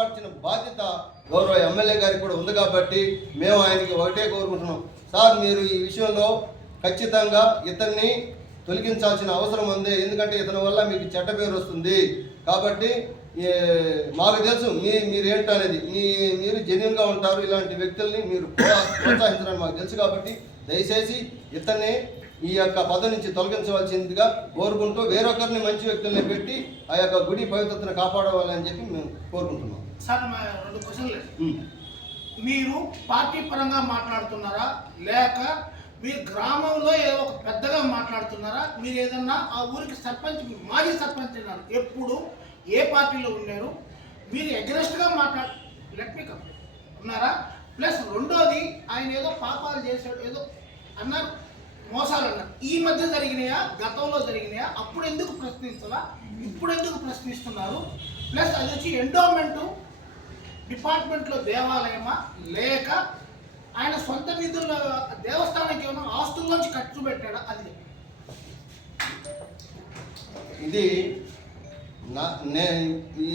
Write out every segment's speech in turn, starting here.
కాపాడాల్సిన బాధ్యత గౌరవ ఎమ్మెల్యే గారికి కూడా ఉంది కాబట్టి మేము ఆయనకి ఒకటే కోరుకుంటున్నాం. సార్, మీరు ఈ విషయంలో ఖచ్చితంగా ఇతన్ని తొలగించాల్సిన అవసరం ఉంది. ఎందుకంటే ఇతని వల్ల మీకు చెడ్డ పేరు వస్తుంది. కాబట్టి మాకు తెలుసు మీరు ఏంటో అనేది, మీరు జెన్యున్గా ఉంటారు. ఇలాంటి వ్యక్తుల్ని మీరు ప్రోత్సహించడానికి మాకు తెలుసు. కాబట్టి దయచేసి ఇతన్ని ఈ యొక్క పదవి నుంచి తొలగించవలసిందిగా కోరుకుంటూ వేరొకరిని మంచి వ్యక్తుల్ని పెట్టి ఆ యొక్క గుడి పవిత్రతను కాపాడవాలని చెప్పి మేము కోరుకుంటున్నాం. సార్, మా 2 క్వశ్చన్లు. మీరు పార్టీ పరంగా మాట్లాడుతున్నారా, లేక మీరు గ్రామంలో ఏదో ఒక పెద్దగా మాట్లాడుతున్నారా? మీరు ఏదన్నా ఆ ఊరికి సర్పంచ్, మాజీ సర్పంచ్ అన్నారు, ఎప్పుడు ఏ పార్టీలో ఉన్నారు? మీరు అగ్రెస్ట్గా ఉన్నారా? ప్లస్ రెండోది, ఆయన ఏదో పాపాలు చేశాడు ఏదో అన్నారు, మోసాలు అన్నారు. ఈ మధ్య జరిగినాయా, గతంలో జరిగినాయా? అప్పుడు ఎందుకు ప్రశ్నించాలా, ఇప్పుడు ఎందుకు ప్రశ్నిస్తున్నారు? ప్లస్ అది వచ్చి ఎండోమెంటు డిపార్ట్మెంట్లో దేవాలయమా, లేక ఆయన సొంత నిధుల దేవస్థానానికి ఏమైనా ఆస్తుల్లోంచి ఖర్చు పెట్టాడా? అది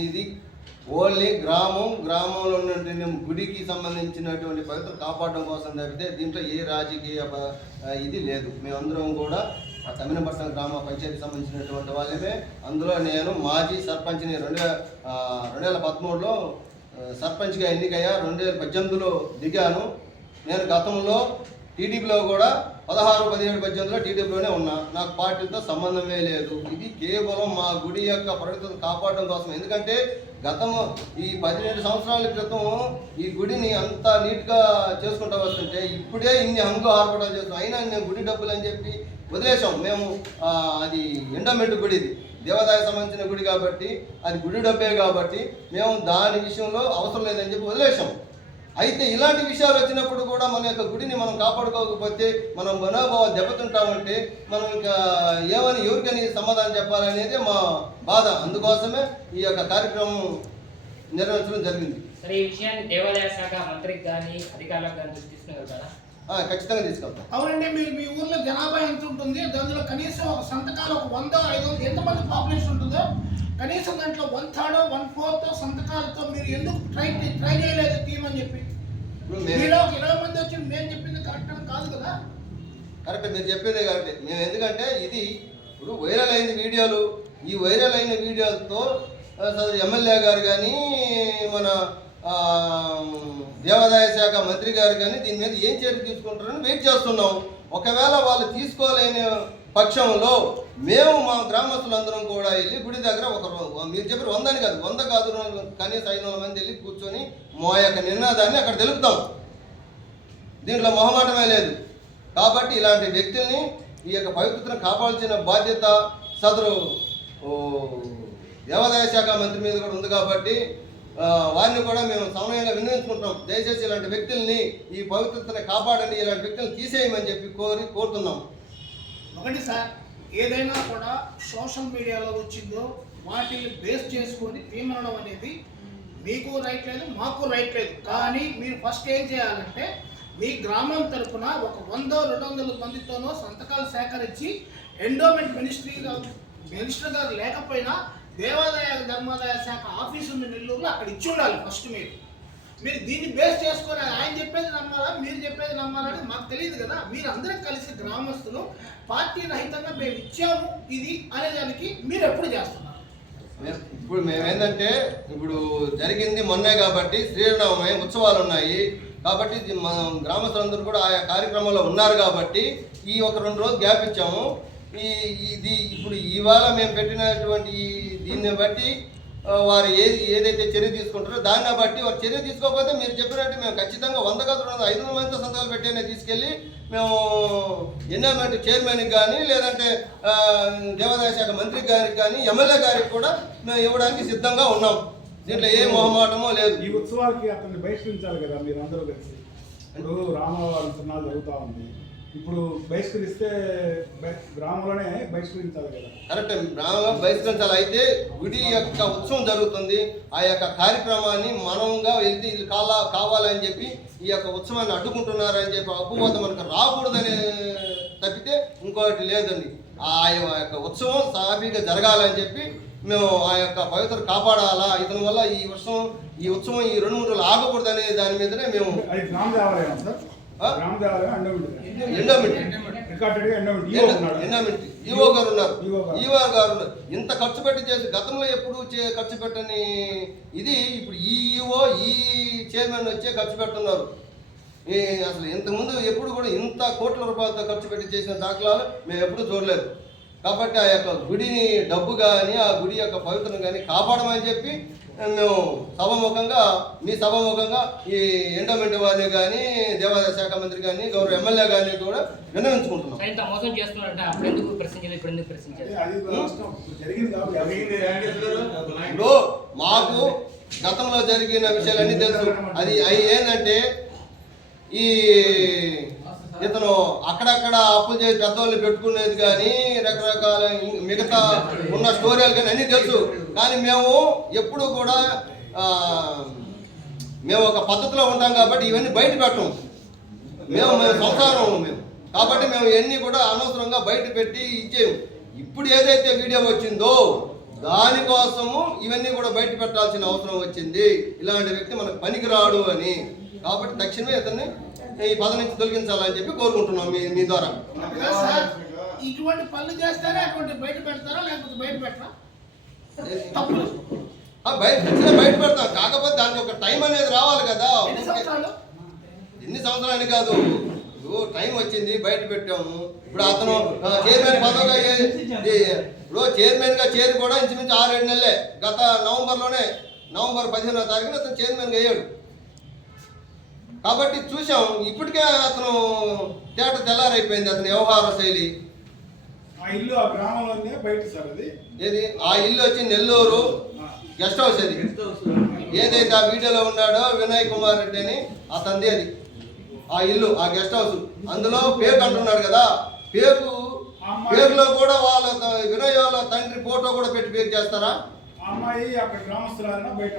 ఇది ఓన్లీ గ్రామంలో ఉన్న గుడికి సంబంధించినటువంటి పవిత్ర కాపాడడం కోసం తప్పితే దీంట్లో ఏ రాజకీయ ఇది లేదు. మేమందరం కూడా తమిళపట్నం గ్రామ పంచాయతీకి సంబంధించినటువంటి వాళ్ళమే. అందులో నేను మాజీ సర్పంచ్ని 2013లో సర్పంచ్గా ఎన్నికయ్యా. 2018లో దిగాను. నేను గతంలో టీడీపీలో కూడా 16, 17, 18లో టీడీపీలోనే ఉన్నా. నాకు పార్టీతో సంబంధమే లేదు. ఇది కేవలం మా గుడి యొక్క పవిత్రతను కాపాడడం కోసం. ఎందుకంటే గతము ఈ 17 సంవత్సరాల క్రితం ఈ గుడిని అంత నీట్గా చేసుకుంటూ వస్తుంటే ఇప్పుడే ఇన్ని హంగు ఆర్పడాలు చేస్తున్నాం. అయినా నేను గుడి డబ్బులు అని చెప్పి వదిలేసాం మేము. అది ఎండోమెంట్ గుడి, ఇది దేవాదాయ సంబంధించిన గుడి కాబట్టి అది గుడి డబ్బే కాబట్టి మేము దాని విషయంలో అవసరం లేదని చెప్పి వదిలేసాం. అయితే ఇలాంటి విషయాలు వచ్చినప్పుడు కూడా మన యొక్క గుడిని మనం కాపాడుకోకపోతే మనం మనోభావాలు దెబ్బతింటామంటే మనం ఇంకా ఎవరికని సమాధానం చెప్పాలనేది మా బాధ. అందుకోసమే ఈ యొక్క కార్యక్రమం నిర్వహించడం జరిగింది. సరే, ఈ విషయాన్ని దేవాదాయ శాఖ మంత్రికి కానీ అధికారులకు కానీ తీసుకున్నారు కదా? ఖచ్చితంగా తీసుకెళ్తాం. అవునండి. మీరు మీ ఊర్లో జనాభా ఎంత ఉంటుంది? దానిలో కనీసం ఒక సంతకాలు ఒక 100, 500 ఎంతమంది పాపులేషన్ ఉంటుందో కనీసం దాంట్లో 1/3, 1/4 సంతకాలతో మీరు ఎందుకు ట్రై చేయలేదు తీయమని చెప్పి? మీలో ఒక 20 మంది వచ్చి మేము చెప్పింది కరెక్ట్ అని కాదు కదా? కరెక్ట్, మీరు చెప్పేదే కరెక్ట్. మేము ఎందుకంటే ఇది ఇప్పుడు వైరల్ అయిన వీడియోలు, ఈ వైరల్ అయిన వీడియోలతో ఎమ్మెల్యే గారు కానీ మన దేవాదాయ శాఖ మంత్రి గారు కానీ దీని మీద ఏం చర్య తీసుకుంటారని వెయిట్ చేస్తున్నాం. ఒకవేళ వాళ్ళు తీసుకోలేని పక్షంలో మేము మా గ్రామస్తులందరం కూడా వెళ్ళి గుడి దగ్గర మీరు చెప్పారు 100 కాదు, 100 కాదు, కనీసం 500 మంది వెళ్ళి కూర్చొని మా యొక్క నినాదాన్ని అక్కడ తెలుపుతాం. దీంట్లో మొహమాటమే లేదు. కాబట్టి ఇలాంటి వ్యక్తుల్ని ఈ యొక్క పవిత్రతను కాపాడాల్సిన బాధ్యత సదరు దేవాదాయ శాఖ మంత్రి మీద కూడా ఉంది. కాబట్టి వారిని కూడా మేము సమయంగా వినియోగించుకుంటున్నాం. దయచేసి ఇలాంటి వ్యక్తుల్ని ఈ పవిత్రతను కాపాడండి, ఇలాంటి వ్యక్తులను తీసేయమని చెప్పి కోరుతున్నాం. ఒకటి సార్, ఏదైనా కూడా సోషల్ మీడియాలో వచ్చిందో వాటిని బేస్ చేసుకొని తీమనడం అనేది మీకు రైట్ లేదు, మాకు రైట్ లేదు. కానీ మీరు ఫస్ట్ ఏం చేయాలంటే మీ గ్రామం తరఫున ఒక 100, 200 మందితోనో సంతకాలు సేకరించి ఎండోమెంట్ మినిస్టర్ గారు లేకపోయినా దేవాదాయ ధర్మాదాయ శాఖ ఆఫీసు ఉంది నెల్లూరులో, అక్కడ ఇచ్చి ఉండాలి. ఫస్ట్ మీరు దీన్ని బేస్ చేసుకొని ఆయన చెప్పేది నమ్మాలా, మీరు చెప్పేది నమ్మాలని మాకు తెలియదు కదా. మీరు అందరం కలిసి గ్రామస్తులు పార్టీ రహితంగా మేము ఇచ్చాము ఇది అనేదానికి మీరు ఎప్పుడు చేస్తున్నారు? ఇప్పుడు మేమేంటంటే ఇప్పుడు జరిగింది మొన్నే కాబట్టి శ్రీరామనవమి ఉత్సవాలు ఉన్నాయి కాబట్టి మన గ్రామస్తులందరూ కూడా ఆయా కార్యక్రమంలో ఉన్నారు కాబట్టి ఈ ఒక 2 రోజులు గ్యాప్ ఇచ్చాము. ఇది ఇప్పుడు ఇవాళ మేము పెట్టినటువంటి దీన్ని బట్టి వారు ఏదైతే చర్య తీసుకుంటారో దాన్ని బట్టి వారు చర్య తీసుకోకపోతే మీరు చెప్పినట్టు మేము ఖచ్చితంగా 100 కాదు 500 మందితో సంతకాలు పెట్టేనే తీసుకెళ్ళి మేము ఎండోమెంట్ చైర్మన్కి కానీ లేదంటే దేవాదాయ శాఖ మంత్రి గారికి కానీ ఎమ్మెల్యే గారికి కూడా మేము ఇవ్వడానికి సిద్ధంగా ఉన్నాం. దీంట్లో ఏ మొహమాటమో లేదు. ఈ ఉత్సవాలకి అతన్ని బహిష్కరించాలి కదా మీరు అందరూ కలిసి. ఇప్పుడు రామవారి తిరునాళ్ళు జరుగుతూ ఉంది, ఇప్పుడు బహిష్కరిస్తే గ్రామంలోనే బహిష్కరించాలి కదా? కరెక్ట్, గ్రామంలో బహిష్కరించాలి. అయితే గుడి యొక్క ఉత్సవం జరుగుతుంది, ఆ యొక్క కార్యక్రమాన్ని మనంగా వెళ్తే ఇది కావాలని చెప్పి ఈ యొక్క ఉత్సవాన్ని అడ్డుకుంటున్నారని చెప్పి అప్పుబోధ మనకు రాకూడదని తప్పితే ఇంకోటి లేదండి. ఆ యొక్క ఉత్సవం సాఫీగా జరగాలని చెప్పి మేము ఆ యొక్క పవిత్ర కాపాడాలా, ఇతని వల్ల ఈ ఉత్సవం ఈ 2-3 రోజులు ఆగకూడదు అనే దాని మీదనే మేము అది గ్రామ దేవాలయం సార్, గ్రామ దేవాలయం ఎండోమెంట్ రికార్డెడ్గా ఎండోమెంట్ ఈవో గారు ఉన్నారు. ఇంత ఖర్చు పెట్టి చేసి గతంలో ఎప్పుడు ఖర్చు పెట్టని ఇది ఇప్పుడు ఈ ఈవో ఈ చైర్మన్ వచ్చే ఖర్చు పెడుతున్నారు. అసలు ఇంతకుముందు ఎప్పుడు కూడా ఇంత కోట్ల రూపాయలతో ఖర్చు పెట్టి చేసిన దాఖలాలు మేము ఎప్పుడూ చూడలేదు. కాబట్టి ఆ యొక్క గుడిని డబ్బు కానీ ఆ గుడి యొక్క పవిత్రం కానీ కాపాడమని చెప్పి మేము మీ సభాముఖంగా ఈ ఎండోమెంట్ వారిని కానీ దేవాదాయ శాఖ మంత్రి కానీ గౌరవ ఎమ్మెల్యే కానీ కూడా విన్నవించుకుంటున్నాం. ఇంత మోసం చేస్తున్నారంటే అప్పుడు ఎందుకు ప్రశ్నించాలి, ఇప్పుడు ఎందుకు ప్రశ్నించాలి? ఇప్పుడు మాకు గతంలో జరిగిన విషయాలన్నీ తెలుసు. అది ఏంటంటే ఇతను అక్కడక్కడ అప్పులు చేసి పెద్దవాళ్ళు పెట్టుకునేది కానీ రకరకాల మిగతా ఉన్న స్టోరీలు కానీ అన్నీ తెలుసు. కానీ మేము ఎప్పుడు కూడా మేము ఒక పద్ధతిలో ఉంటాం కాబట్టి ఇవన్నీ బయట పెట్టం. మేము సంసారం మేము కాబట్టి మేము ఇవన్నీ కూడా అనవసరంగా బయట పెట్టి ఇచ్చేము. ఇప్పుడు ఏదైతే వీడియో వచ్చిందో దానికోసము ఇవన్నీ కూడా బయట పెట్టాల్సిన అవసరం వచ్చింది. ఇలాంటి వ్యక్తి మనకు పనికిరాడు అని. కాబట్టి తక్షణమే ఇతన్ని ఈ పదవి నుంచి తొలగించాలని చెప్పి కోరుకుంటున్నాం మీ ద్వారా. ఇటువంటి పనులు చేస్తారా, అటువంటి బయట పెడతారా, లేకపోతే బయట పెట్టరా? బయట పెడతాం. కాకపోతే దానికి ఒక టైం అనేది రావాలి కదా. ఎన్ని సంవత్సరాలు కాదు, టైం వచ్చింది బయట పెట్టాము. ఇప్పుడు అతను చైర్మన్ పదవిగా ఇప్పుడు చైర్మన్ గా చేరి కూడా ఇంచుమించు 6-7 నెలలే. గత నవంబర్ 15వ తారీఖున అతను చైర్మన్ గా అయ్యాడు. కాబట్టి చూసాం. ఇప్పటికే అతను తెల్లారైపోయింది అతని వ్యవహార శైలి. ఆ ఇల్లు ఆ గ్రామంలోనే బయట సార్ అది. ఏది ఆ ఇల్లు వచ్చి నెల్లూరు గెస్ట్ హౌస్. అది ఏదైతే ఆ వీడియోలో ఉన్నాడో వినయ్ కుమార్ రెడ్డి అని అతనిది అది ఆ ఇల్లు, ఆ గెస్ట్ హౌస్. అందులో పేరు అంటున్నాడు కదా, పేరులో కూడా వినయ్ వాళ్ళ తండ్రి ఫోటో కూడా పెట్టి పేరు చేస్తారా? అమ్మాయి అక్కడ గ్రామస్తురాలైనా బయట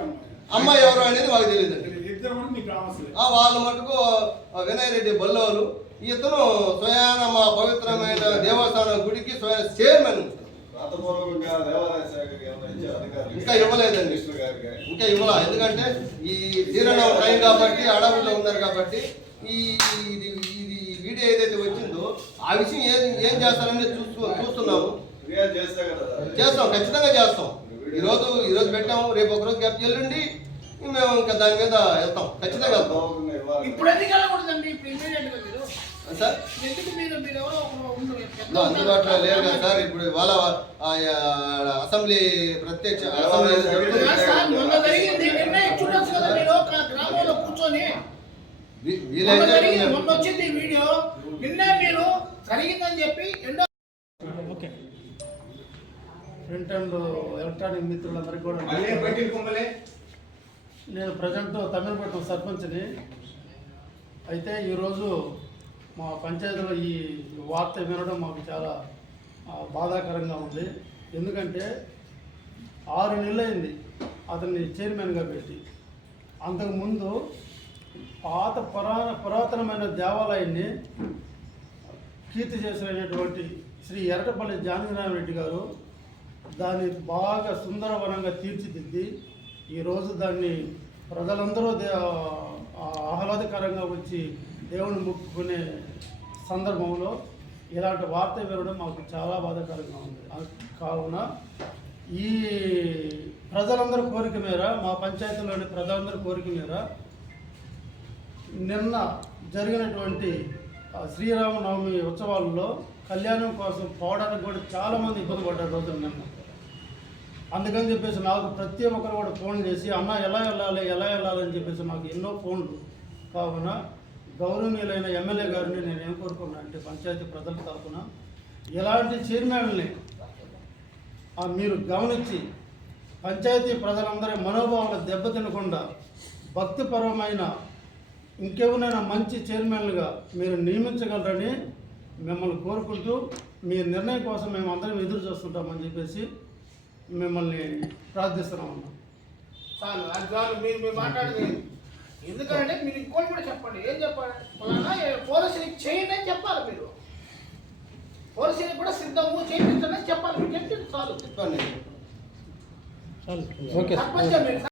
అమ్మాయి ఎవరు అనేది మాకు తెలియదు. వాళ్ళు మటుకు వినయ్ రెడ్డి బొల్లోలు. ఇతను స్వయాన మా పవిత్రమైన దేవస్థానం గుడికి చైర్మన్. ఇంకా ఇవ్వలేదండి, ఇంకా ఇవ్వాల. ఎందుకంటే ఈ తీరడం టైం కాబట్టి అడవుల్లో ఉన్నారు కాబట్టి ఈ వీడియో ఏదైతే వచ్చిందో ఆ విషయం ఏం చేస్తారని చూస్తున్నాము. చేస్తాం, ఖచ్చితంగా చేస్తాం. ఈరోజు పెట్టాము, రేపు ఒకరోజు గ్యాప్ ఎల్లుండి మేము ఇంకా దాని మీద వెళ్తాం, ఖచ్చితంగా వెళ్తాం. ఇప్పుడు ఎందుకు వెళ్ళకూడదండి? ఇప్పుడు ఇమీడియట్ గా మీరు సార్ అందుబాటులో లేరు కదా సార్. ఇప్పుడు ఇవాళ అసెంబ్లీ ప్రత్యక్ష వచ్చింది వీడియో నిన్న మీరు జరిగిందని చెప్పి ఓకే. ప్రింట్ అండ్ ఎలక్ట్రానిక్ మిత్రులందరికీ కూడా నేను ప్రజెంట్ తమిళపట్నం సర్పంచ్ని. అయితే ఈరోజు మా పంచాయతీలో ఈ వార్త వినడం మాకు చాలా బాధాకరంగా ఉంది. ఎందుకంటే 6 నెలలైంది అతన్ని చైర్మన్గా పెట్టి. అంతకుముందు పురాతనమైన దేవాలయాన్ని కీర్తి చేసినటువంటి శ్రీ ఎర్రటపల్లి జానకిరామరెడ్డి గారు దాన్ని బాగా సుందరవనంగా తీర్చిదిద్ది ఈరోజు దాన్ని ప్రజలందరూ ఆహ్లాదకరంగా వచ్చి దేవుని మొక్కుకునే సందర్భంలో ఇలాంటి వార్త వినడం మాకు చాలా బాధాకరంగా ఉంది. కావున ఈ ప్రజలందరి కోరిక మేర, మా పంచాయతీలోని ప్రజలందరి కోరిక మేర నిన్న జరిగినటువంటి శ్రీరామనవమి ఉత్సవాల్లో కళ్యాణం కోసం పోవడానికి కూడా చాలామంది ఇబ్బంది పడ్డారు రోజులు నిన్న. అందుకని చెప్పేసి నాకు ప్రతి ఒక్కరు కూడా ఫోన్ చేసి అన్న ఎలా వెళ్ళాలని చెప్పేసి నాకు ఎన్నో ఫోన్లు. కావున గౌరవనీయులైన ఎమ్మెల్యే గారిని నేను ఏం కోరుకున్నా అంటే పంచాయతీ ప్రజల తరఫున ఎలాంటి చైర్మన్ని మీరు గమనించి పంచాయతీ ప్రజలందరి మనోభావాలు దెబ్బతినకుండా భక్తిపరమైన ఇంకెవరైనా మంచి చైర్మన్లుగా మీరు నియమించగలరని మిమ్మల్ని కోరుకుంటూ మీ నిర్ణయం కోసం మేము అందరం ఎదురు చూస్తుంటామని చెప్పేసి మిమ్మల్ని ప్రార్థిస్తున్నామన్నా. చాలు మీరు మాట్లాడేది. ఎందుకంటే మీరు ఇంకోటి కూడా చెప్పండి. ఏం చెప్పాలి? పోలీసులకి చేయండి అని చెప్పాలి. మీరు పోలీసులకి కూడా సిద్ధము చేయించండి చెప్పాలి. మీరు చెప్పింది చాలు. చెప్పండి. ఓకే సర్పంచ్ మీరు